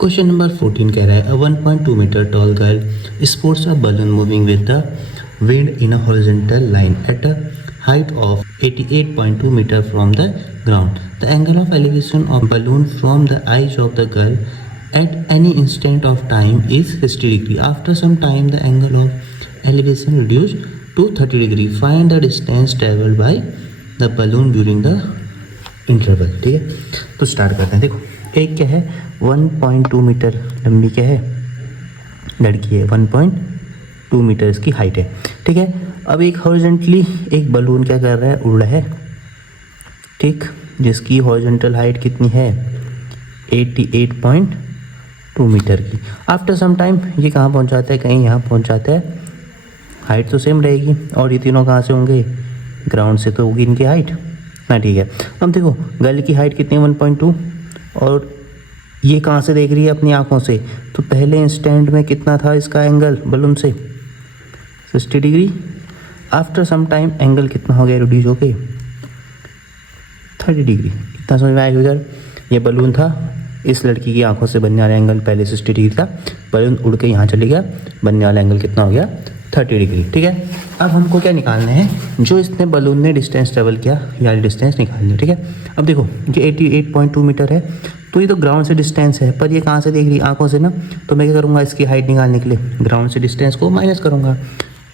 Question number 14 कह रहा है, a 1.2 metre tall girl sports a balloon moving with the wind in a horizontal line at a height of 88.2 meter from the ground. The angle of elevation of balloon from the eyes of the girl at any instant of time is 60 degree. After some time, the angle of elevation reduced to 30 degree. Find the distance traveled by the balloon during the interval. ठीक है, तो start करते हैं। देखो, एक क्या है, 1.2 metre लंबी क्या है, लड़की है, 1.2 मीटर इसकी हाइट है। ठीक है, अब एक हॉरिजॉन्टली एक बलून क्या कर रहा है, उड़ रहा है, ठीक, जिसकी हॉरिजॉन्टल हाइट कितनी है, 88.2 मीटर की। आफ्टर सम टाइम ये कहाँ पहुँच जाता है, कहीं यहाँ पहुँच जाता है, हाइट तो सेम रहेगी, और ये तीनों कहाँ से होंगे, ग्राउंड से तो होगी इनकी हाइट ना। ठीक है, अब देखो गर्ल की हाइट कितनी है, 1.2, और ये कहाँ से देख रही है, अपनी आँखों से, तो पहले इंस्टेंट में कितना था इसका एंगल बलून से, 60 degree. After some time angle कितना हो गया, रिड्यूस हो गए 30 डिग्री। कितना समझ में आएगा इधर, ये बलून था, इस लड़की की आंखों से बनने वाला एंगल पहले 60 डिग्री था, बलून उड़ के यहाँ चले गया, बनने वाला एंगल कितना हो गया, 30 डिग्री। ठीक है, अब हमको क्या निकालना है, जो इसने बलून ने डिस्टेंस ट्रेवल किया, या डिस्टेंस निकालनी है। ठीक है, अब देखो ये 88.2 मीटर है, तो ये तो ग्राउंड से डिस्टेंस है, पर ये कहाँ से देख रही है, आंखों से ना, तो मैं क्या करूँगा, इसकी हाइट निकालने के लिए ग्राउंड से डिस्टेंस को माइनस करूँगा,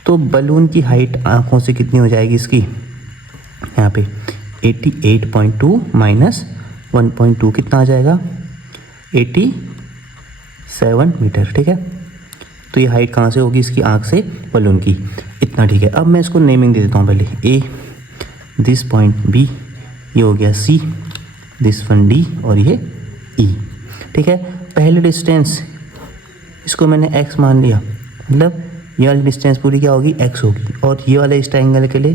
तो बलून की हाइट आंखों से कितनी हो जाएगी इसकी, यहाँ पे 88.2 माइनस 1.2 कितना आ जाएगा, 87 मीटर। ठीक है, तो ये हाइट कहाँ से होगी, इसकी आँख से बलून की, इतना। ठीक है, अब मैं इसको नेमिंग दे देता हूँ, पहले ए, दिस पॉइंट बी, ये हो गया सी, दिस वन डी, और ये ई। ठीक है, पहले डिस्टेंस इसको मैंने x मान लिया, मतलब ये वाली डिस्टेंस पूरी क्या होगी, x होगी, और ये वाले इस ट्रायंगल के लिए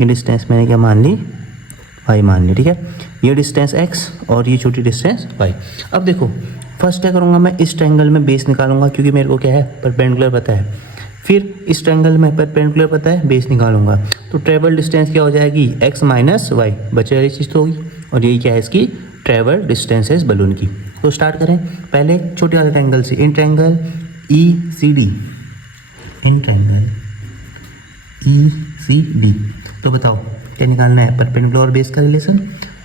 ये डिस्टेंस मैंने क्या मान ली, y मान ली। ठीक है, ये डिस्टेंस x और ये छोटी डिस्टेंस y। अब देखो फर्स्ट क्या करूँगा, मैं इस ट्रायंगल में बेस निकालूंगा, क्योंकि मेरे को क्या है, परपेंडिकुलर पता है। फिर इस ट्रायंगल में परपेंडिकुलर पता है, बेस निकालूंगा, तो ट्रेवल डिस्टेंस क्या हो जाएगी, x माइनस वाई, बचे वाली चीज़ तो होगी, और यही क्या है, इसकी ट्रेवल डिस्टेंस है इस बलून की। तो स्टार्ट करें पहले छोटे वाले ट्रायंगल से, in triangle E C D, in triangle E C D. तो बताओ क्या निकालना है, परपेंडिकुलर और बेस का रिलेशन।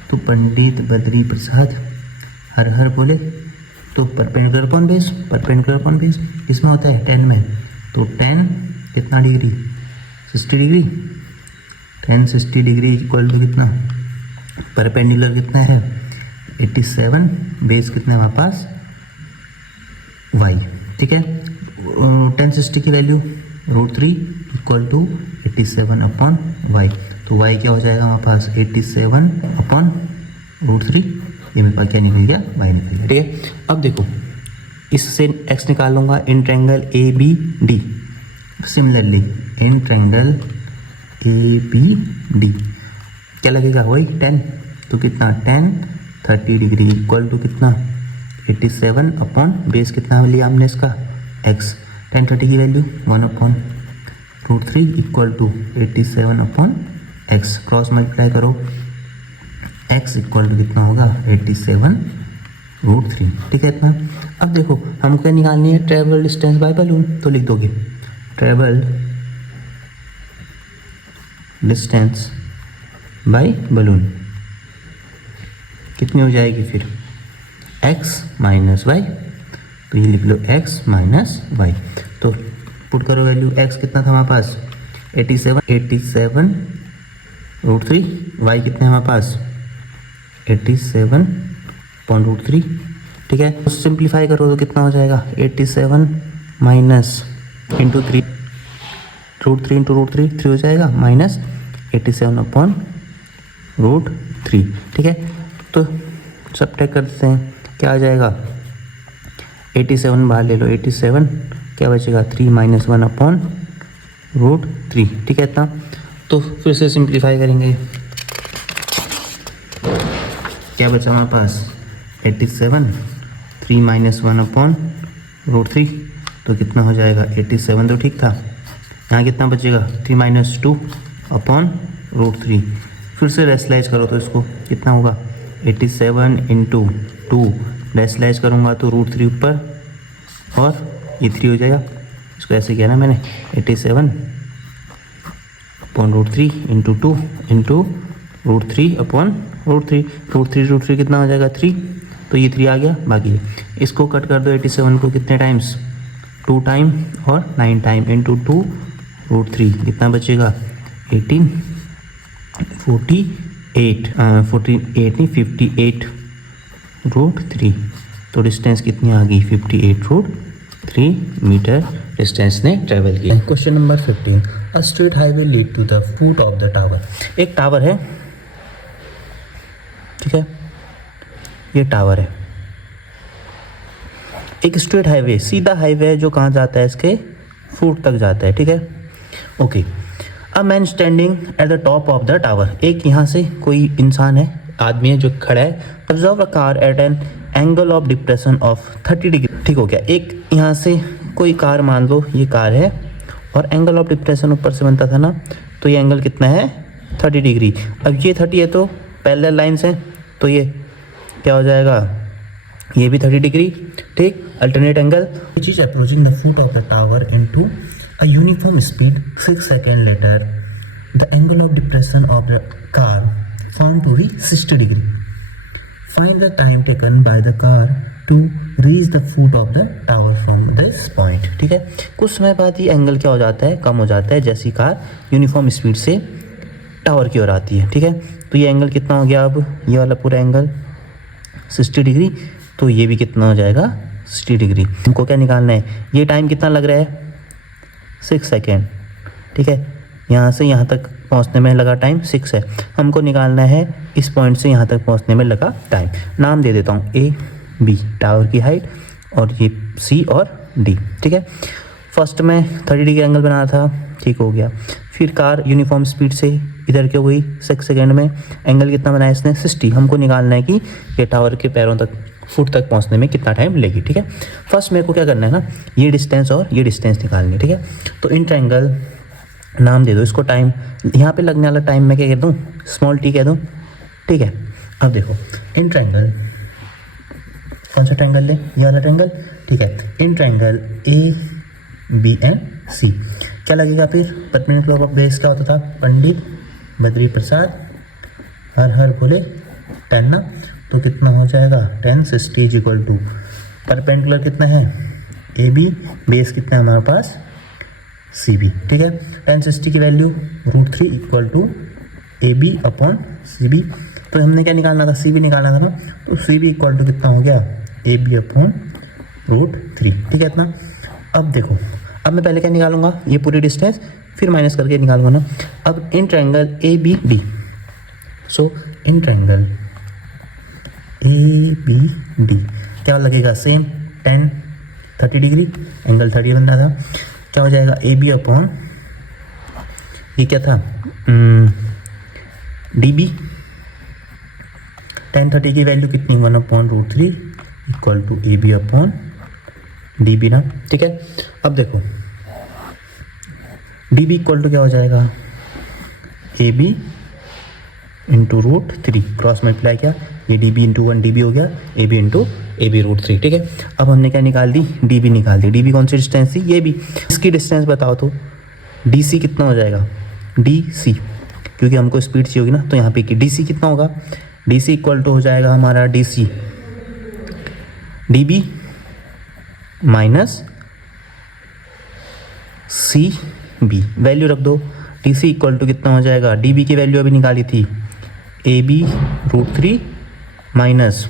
तो पंडित बद्री प्रसाद हर हर बोले, तो perpendicular upon base, perpendicular upon base किसमें होता है, 10 में, तो 10 कितना degree, 60 degree, 10 60 degree equal to कितना, परपेंडिकुलर कितना है 87, बेस कितना है हमारे पास y। ठीक है, 10 60 की value √3 equal to 87 upon y, तो y क्या हो जाएगा हमारे पास 87 अपॉन √3, ये मेरे पास क्या निकल गया, y निकल गया। ठीक है, अब देखो इससे x निकाल लूँगा, in triangle A B D, similarly in triangle A B D क्या लगेगा, वही 10, तो कितना 10 30 डिग्री इक्वल टू कितना 87 अपॉन बेस कितना लिया हमने इसका x, 10 30 की वैल्यू 1 upon √3 equal to 87 upon x, cross multiply करो, x इक्वल टू कितना होगा 87 √3। ठीक है, इतना। अब देखो हमको क्या निकालनी है, ट्रेवल डिस्टेंस बाय बलून, तो लिख दोगे ट्रेवल डिस्टेंस बाय बलून कितनी हो जाएगी फिर, x माइनस वाई, तो ये लिख लो x माइनस वाई। तो पुट करो वैल्यू, x कितना था हमारे पास 87 √3, y कितना है हमारे पास 87.3। ठीक है, तो सिंप्लीफाई करो तो कितना हो जाएगा 87 माइनस इंटू 3, √3 इंटू √3 3 हो जाएगा, माइनस 87 अपॉन √3। ठीक है, तो सब्ट्रैक्ट कर देते हैं, क्या आ जाएगा 87 बाहर ले लो, 87 क्या बचेगा 3 माइनस 1 अपॉन √3। ठीक है, इतना। तो फिर से सिंप्लीफाई करेंगे, क्या बचा हमारे पास 87, 3 माइनस 1 अपॉन √3, तो कितना हो जाएगा 87, तो ठीक था। यहाँ कितना बचेगा 3 माइनस 2 अपॉन √3, फिर से रेशनलाइज करो तो इसको कितना होगा 87 इंटू 2 डेसिलाइज करूँगा तो √3 ऊपर और ये 3 हो जाएगा। इसको ऐसे किया ना मैंने 87/√3 इंटू 2 इंटू √3/√3 √3 कितना हो जाएगा 3, तो ये 3 आ गया। बाकी इसको कट कर दो 87 को कितने टाइम्स 2 टाइम और 9 टाइम इंटू 2 √3 कितना बचेगा 18 नहीं 58/√3 तो डिस्टेंस कितनी आ गई 58/3 मीटर डिस्टेंस ने ट्रेवल किया। Question number 15 a straight highway lead to the foot of the tower. एक टावर है, ठीक है, ये टावर है, एक स्ट्रेट हाईवे सीधा हाईवे है जो कहाँ जाता है इसके फुट तक जाता है, ठीक है। Okay, a man standing at the top of the tower, एक यहाँ से कोई इंसान है, आदमी है जो खड़ा है। Observe a car eight an angle of depression of 30 degree, ठीक हो गया। एक यहाँ से कोई कार, मान लो ये कार है और एंगल ऑफ डिप्रेशन ऊपर से बनता था ना, तो ये एंगल कितना है 30 डिग्री। अब ये 30 है तो पैरेलल लाइन्स हैं, तो ये क्या हो जाएगा, ये भी 30 डिग्री, ठीक, alternate angle. Which is approaching the foot of the tower into a uniform speed 6 second later the angle of depression of the car found to be 60 degree. Find the time taken by the car to reach the foot of the tower from this point, ठीक है। कुछ समय बाद ये angle क्या हो जाता है, कम हो जाता है जैसी कार यूनिफॉर्म स्पीड से टावर की ओर आती है, ठीक है। तो ये एंगल कितना हो गया, अब ये वाला पूरा एंगल 60 डिग्री, तो ये भी कितना हो जाएगा 60 डिग्री। हमको क्या निकालना है, ये टाइम कितना लग रहा है 6 सेकेंड, ठीक है। यहाँ से यहाँ तक पहुँचने में लगा टाइम 6 है, हमको निकालना है इस पॉइंट से यहाँ तक पहुँचने में लगा टाइम। नाम दे देता हूँ A B टावर की हाइट और ये C और D, ठीक है। फर्स्ट में 30 डिग्री एंगल बनाना था, ठीक हो गया। फिर कार यूनिफॉर्म स्पीड से इधर क्या हुई 6 सेकेंड में, एंगल कितना बनाया इसने 60। हमको निकालना है कि ये टावर के पैरों तक फुट तक पहुंचने में कितना टाइम लेगी, ठीक है। फर्स्ट मेरे को क्या करना है ना, ये डिस्टेंस और ये डिस्टेंस निकालनी है, ठीक है। तो इन ट्रायंगल नाम दे दो इसको, टाइम यहाँ पे लगने वाला टाइम मैं क्या कह दूँ, स्मॉल t कह दूँ, ठीक है। अब देखो इन ट्रायंगल, कौन सा ट्रायंगल ले, ये वाला ट्रायंगल, ठीक है। इन ट्रायंगल ABNC क्या लगेगा फिर, परपेंडिकुलर ऑफ बेस क्या होता था, पंडित बद्री प्रसाद हर हर बोले 10 ना, तो कितना हो जाएगा 10 60 इज इक्वल टू परपेंडिकुलर कितना है AB, बेस कितना है हमारे पास CB, ठीक है। 10 60 की वैल्यू √3 इक्वल टू AB/CB। तो हमने क्या निकालना था, CB निकालना था ना, तो CB इक्वल टू कितना हो गया AB/√3, ठीक है इतना। अब देखो, अब मैं पहले क्या निकालूंगा, ये पूरी डिस्टेंस, फिर माइनस करके निकालूंगा ना। अब in triangle ABD, so in triangle ABD क्या लगेगा, सेम 10 30 डिग्री, एंगल 30 बनना था, क्या हो जाएगा AB/ ये क्या था DB। 10 30 की वैल्यू कितनी 1/√3 इक्वल टू AB/DB ना, ठीक है। अब देखो DB इक्वल टू क्या हो जाएगा AB इंटू √3, क्रॉस मल्टीप्लाई किया, ये DB इंटू 1 DB हो गया, AB इंटू AB/√3, ठीक है। अब हमने क्या निकाल दी, DB निकाल दी। DB कौन सी डिस्टेंस थी, ये भी। इसकी डिस्टेंस बताओ तो DC कितना हो जाएगा, DC, क्योंकि हमको स्पीड चाहिए होगी ना, तो यहाँ पे कि DC कितना होगा, DC इक्वल टू हो जाएगा हमारा DC DB minus CB, value रख दो। DC इक्वल टू कितना हो जाएगा, DB की वैल्यू अभी निकाली थी AB/√3 minus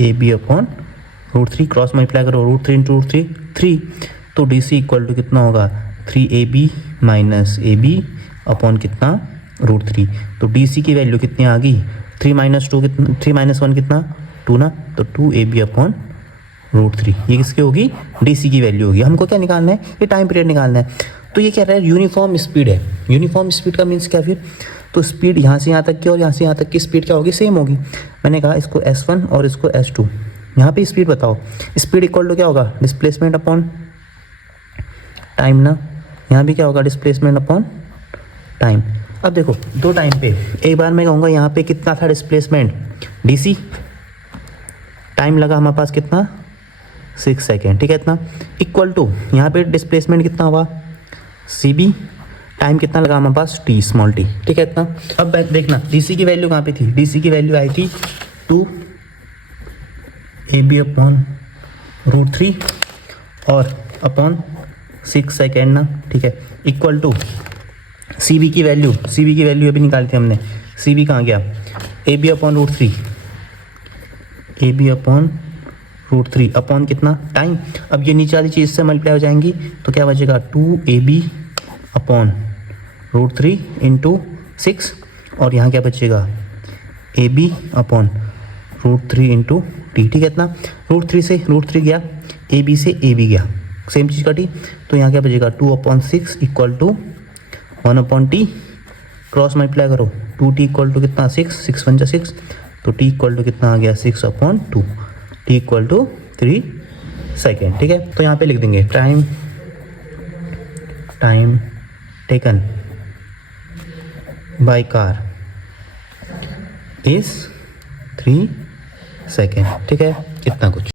AB/√3, cross multiply करो, √3 इंटू √3 3, तो DC इक्वल टू कितना होगा 3AB माइनस AB/ कितना √3। तो DC की वैल्यू कितनी आ गई 3 - 2 कितना, 3 - 1 कितना 2 ना, तो 2AB/√3, ये किसकी होगी, DC की वैल्यू होगी। हमको क्या निकालना है, ये टाइम पीरियड निकालना है। तो ये कह रहा है यूनिफॉर्म स्पीड है, यूनिफॉर्म स्पीड का मीन्स क्या फिर, तो स्पीड यहाँ से यहाँ तक की और यहाँ से यहाँ तक की स्पीड क्या होगी, सेम होगी। मैंने कहा इसको S1 और इसको S2, यहाँ पे स्पीड बताओ, स्पीड इक्वल टू क्या होगा, डिस्प्लेसमेंट अपॉन टाइम ना, यहाँ भी क्या होगा, डिस्प्लेसमेंट अपॉन टाइम। अब देखो दो टाइम पे, एक बार मैं कहूँगा यहाँ पे कितना था डिस्प्लेसमेंट DC, टाइम लगा हमारे पास कितना 6 सेकेंड, ठीक है इतना, इक्वल टू यहाँ पे डिस्प्लेसमेंट कितना हुआ CB, टाइम कितना लगा हमारे पास t स्मॉल t, ठीक है इतना। अब देखना DC की वैल्यू कहाँ पे थी, DC की वैल्यू आई थी 2ab/√3 और अपॉन 6 सेकेंड ना, ठीक है, इक्वल टू CB की वैल्यू अभी निकाली थी हमने, CB कहाँ गया ab/√3, ab/√3 अपॉन कितना टाइम। अब ये नीचे वाली चीज़ से मल्टीप्लाई हो जाएंगी तो क्या बचेगा 2ab/√3 इंटू 6 और यहाँ क्या बचेगा ab/√3 इंटू t, ठीक है इतना। √3 से √3 गया, ab से ab गया, सेम चीज़ कटी, तो यहाँ क्या बचेगा 2/6 equal to 1/t, cross multiply करो 2t इक्वल टू कितना 6 1 6, तो t इक्वल टू कितना आ गया 6/2, t इक्वल टू 3 सेकेंड, ठीक है। तो यहाँ पे लिख देंगे time taken by car is 3 second, ठीक है, इतना कुछ।